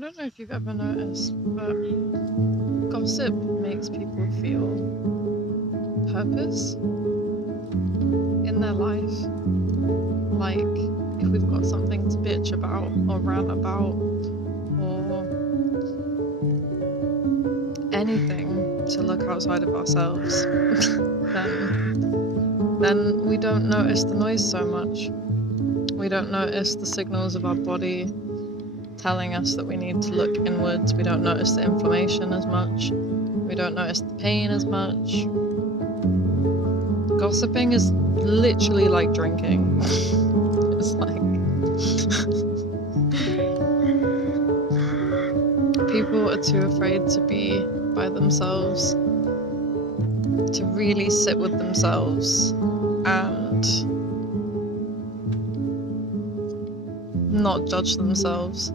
I don't know if you've ever noticed, but gossip makes people feel purpose in their life. Like, if we've got something to bitch about or rant about or anything to look outside of ourselves, then we don't notice the noise so much. We don't notice the signals of our body telling us that we need to look inwards. We don't notice the inflammation as much. We don't notice the pain as much. Gossiping is literally like drinking. It's like people are too afraid to be by themselves, to really sit with themselves and not judge themselves.